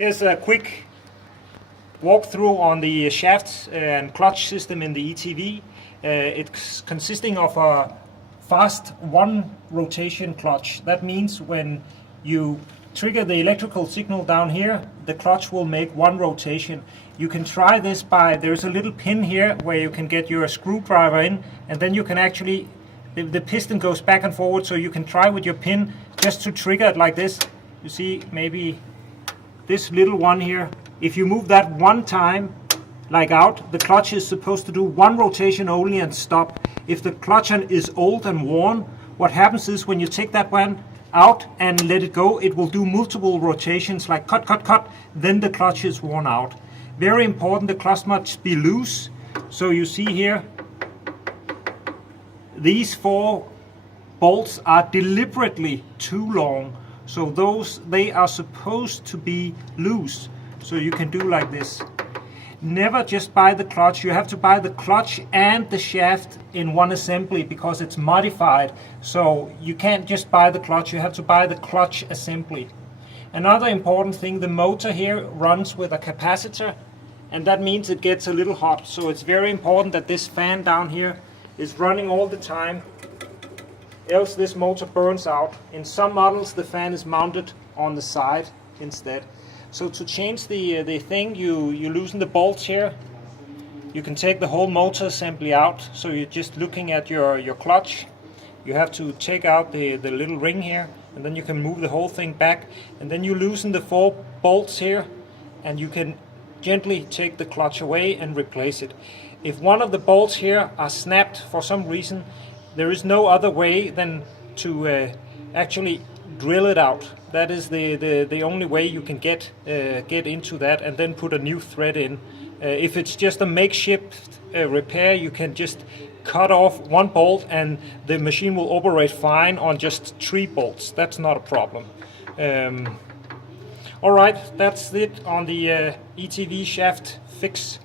Here's a quick walkthrough on the shaft and clutch system in the ETV. It's consisting of a fast one rotation clutch. That means when you trigger the electrical signal down here, the clutch will make one rotation. You can try this by, there's a little pin here where you can get your screwdriver in, and then you can actually, the piston goes back and forward, so you can try with your pin just to trigger it like this. You see maybe this little one here. If you move that one time, like out, the clutch is supposed to do one rotation only and stop. If the clutch is old and worn, what happens is when you take that one out and let it go, it will do multiple rotations like cut, cut, cut, then the clutch is worn out. Very important, the clutch must be loose. So you see here, these 4 bolts are deliberately too long. So they are supposed to be loose. So you can do like this. Never just buy the clutch. You have to buy the clutch and the shaft in one assembly because it's modified. So you can't just buy the clutch, you have to buy the clutch assembly. Another important thing, the motor here runs with a capacitor, and that means it gets a little hot. So it's very important that this fan down here is running all the time, else this motor burns out. In some models the fan is mounted on the side instead. So to change the thing, you loosen the bolts here. You can take the whole motor assembly out. So you're just looking at your clutch. You have to take out the little ring here, and then you can move the whole thing back. And then you loosen the 4 bolts here, and you can gently take the clutch away and replace it. If one of the bolts here are snapped for some reason, there is no other way than to actually drill it out. That is the only way you can get into that, and then put a new thread in. If it's just a makeshift repair, you can just cut off 1 bolt and the machine will operate fine on just 3 bolts. That's not a problem. Alright, that's it on the ETV shaft fix.